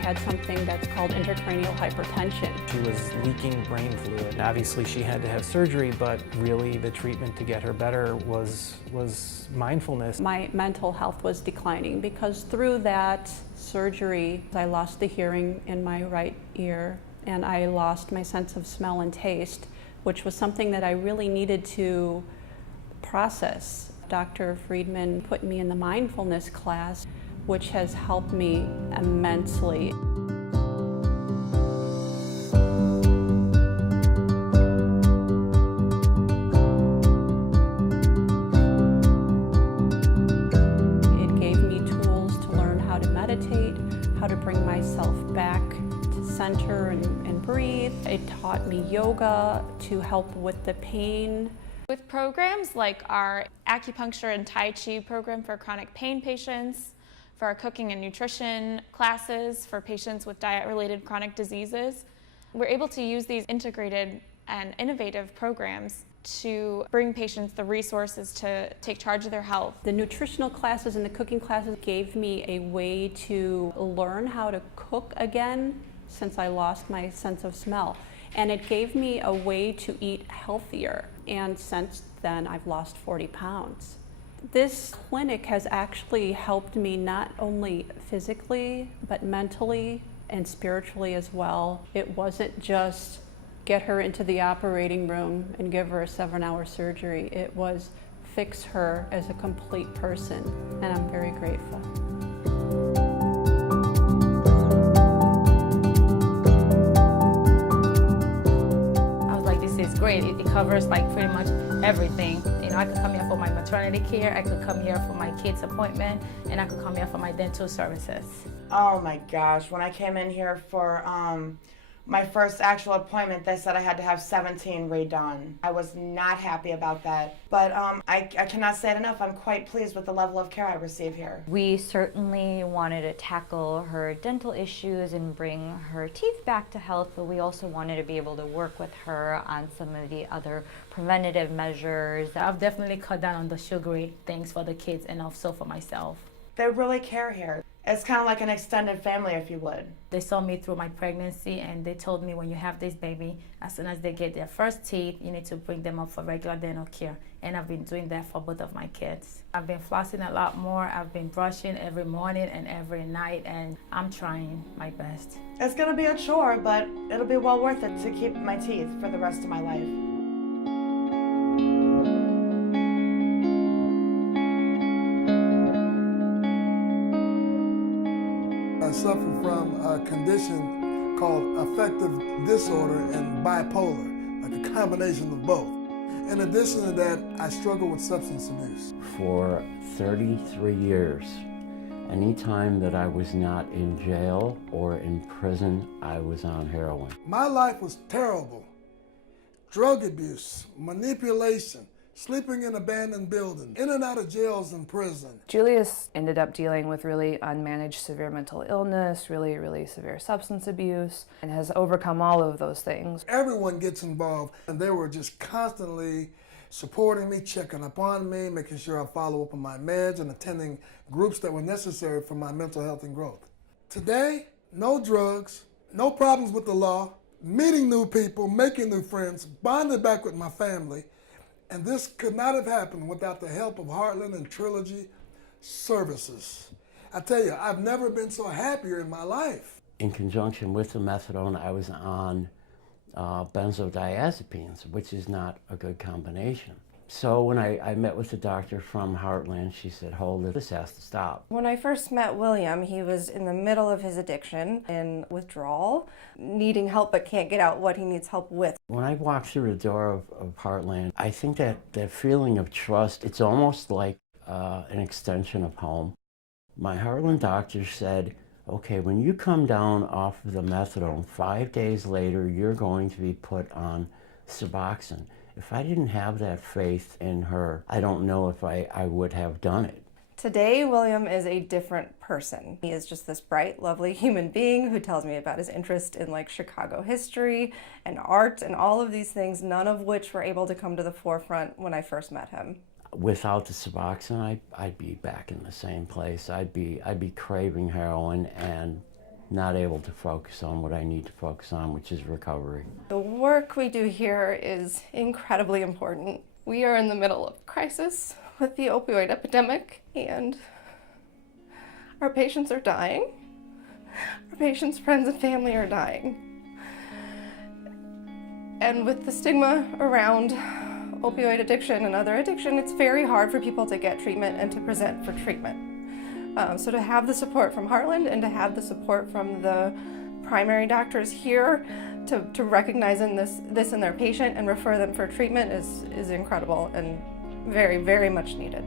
had something that's called intracranial hypertension. She was leaking brain fluid. Obviously she had to have surgery, but really the treatment to get her better was mindfulness. My mental health was declining because through that surgery, I lost the hearing in my right ear and I lost my sense of smell and taste, which was something that I really needed to process. Dr. Friedman put me in the mindfulness class, which has helped me immensely. It gave me tools to learn how to meditate, how to bring myself back to center and breathe. It taught me yoga to help with the pain. With programs like our acupuncture and Tai Chi program for chronic pain patients, for our cooking and nutrition classes for patients with diet-related chronic diseases, we're able to use these integrated and innovative programs to bring patients the resources to take charge of their health. The nutritional classes and the cooking classes gave me a way to learn how to cook again since I lost my sense of smell. And it gave me a way to eat healthier. And since then, I've lost 40 pounds. This clinic has actually helped me not only physically, but mentally and spiritually as well. It wasn't just get her into the operating room and give her a 7-hour surgery. It was fix her as a complete person, and I'm very grateful. It's great. It covers like pretty much everything. You know, I could come here for my maternity care, I could come here for my kids' appointment, and I could come here for my dental services. Oh my gosh, when I came in here for my first actual appointment, they said I had to have 17 redone. I was not happy about that, but I cannot say it enough. I'm quite pleased with the level of care I receive here. We certainly wanted to tackle her dental issues and bring her teeth back to health, but we also wanted to be able to work with her on some of the other preventative measures. I've definitely cut down on the sugary things for the kids and also for myself. They really care here. It's kind of like an extended family, if you would. They saw me through my pregnancy and they told me when you have this baby, as soon as they get their first teeth, you need to bring them up for regular dental care. And I've been doing that for both of my kids. I've been flossing a lot more. I've been brushing every morning and every night, and I'm trying my best. It's gonna be a chore, but it'll be well worth it to keep my teeth for the rest of my life. I suffer from a condition called affective disorder and bipolar, like a combination of both. In addition to that, I struggle with substance abuse. For 33 years, any time that I was not in jail or in prison, I was on heroin. My life was terrible. Drug abuse, manipulation, sleeping in abandoned buildings, in and out of jails and prison. Julius ended up dealing with really unmanaged severe mental illness, really severe substance abuse, and has overcome all of those things. Everyone gets involved, and they were just constantly supporting me, checking up on me, making sure I follow up on my meds, and attending groups that were necessary for my mental health and growth. Today, no drugs, no problems with the law, meeting new people, making new friends, bonded back with my family. And this could not have happened without the help of Heartland and Triology services. I tell you, I've never been so happier in my life. In conjunction with the methadone, I was on benzodiazepines, which is not a good combination. So when I met with the doctor from Heartland, she said, hold it, this has to stop. When I first met William, he was in the middle of his addiction and withdrawal, needing help but can't get out what he needs help with. When I walked through the door of Heartland, I think that feeling of trust, it's almost like an extension of home. My Heartland doctor said, okay, when you come down off of the methadone, 5 days later, you're going to be put on Suboxone. If I didn't have that faith in her, I don't know if I would have done it. Today, William is a different person. He is just this bright, lovely human being who tells me about his interest in like Chicago history and art and all of these things, none of which were able to come to the forefront when I first met him. Without the Suboxone, I'd be back in the same place. I'd be craving heroin, and not able to focus on what I need to focus on, which is recovery. The work we do here is incredibly important. We are in the middle of crisis with the opioid epidemic, and our patients are dying. Our patients' friends and family are dying. And with the stigma around opioid addiction and other addiction, it's very hard for people to get treatment and to present for treatment. So to have the support from Heartland and to have the support from the primary doctors here to recognize this in their patient and refer them for treatment is incredible and very, very much needed.